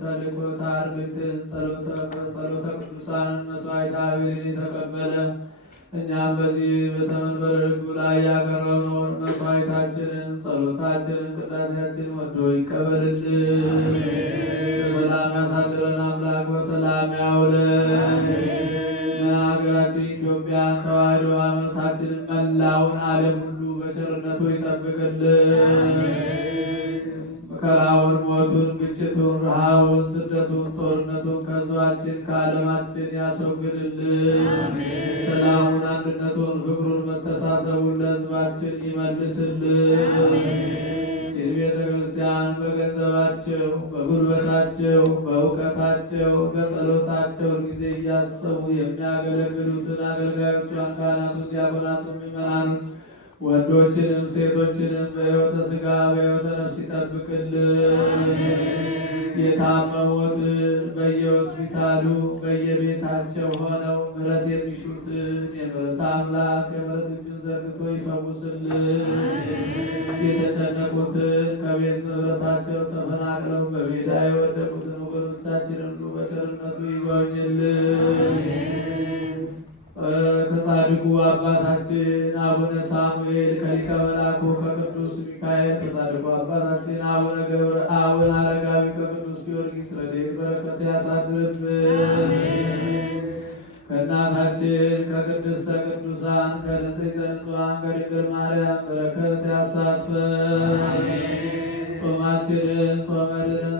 ተልእኮተ አርድእትን ጸሎተ ቅዱሳን መስዋዕተ አብይን የተቀበለ እኛም በዚህ በተመንበረ ሕጉ ላይ ያቀረብነውን መስዋዕታችንን፣ ጸሎታችንን፣ ቅዳሴያችንን ወዶ ይቀበልልን። በሰላም ያሳድረን አምላክ በሰላም ያውለን። ሀገራችን ኢትዮጵያን ተዋሕዶ ሃይማኖታችንን መላውን ዓለም ሁሉ በቸርነቱ ይጠብቅልን። መከራውን፣ ሞቱን፣ ግጭቱን፣ ረሃቡን፣ ስደቱን፣ ጦርነቱን ከሕዝባችን ከዓለማችን ያስወግድልን። ሰላሙን፣ አንድነቱን፣ ፍቅሩን፣ መተሳሰቡን ለሕዝባችን ይመልስልን። ቤተ ክርስቲያን በገንዘባቸው፣ በጉልበታቸው፣ በእውቀታቸው፣ በጸሎታቸው ጊዜ እያሰቡ የሚያገለግሉትን አገልጋዮቿን ካህናቱን፣ ዲያቆናቱን፣ ምእመናኑን ወንዶችንም ሴቶችንም በሕይወተ ሥጋ በሕይወተ ነፍስ ይጠብቅልን። የታመሙትን በየሆስፒታሉ በየቤታቸው ሆነው ምሕረት የሚሹትን የምሕረት አምላክ የምሕረት እጁን ዘርግቶ ይፈውስልን። የተጨነቁትን ከቤት ንብረታቸው ተፈናቅለው በሜዳ የወደቁትን ወገኖቻችንን ሁሉ በቸርነቱ ይጎብኝልን። ከጻድቁ አባታችን አቡነ ሳሙኤል ከሊቀ መላኩ ከቅዱስ ሚካኤል ከጻድቁ አባታችን አቡነ አረጋዊ ከቅዱስ ጊዮርጊስ ረድኤት በረከት ያሳድርብን። ከእናታችን ከቅድስተ ቅዱሳን ከንጽሕተ ንጹሐን ከድንግል ማርያም በረከት ያሳትፈን። ጾማችንን ጾመ ድኅነት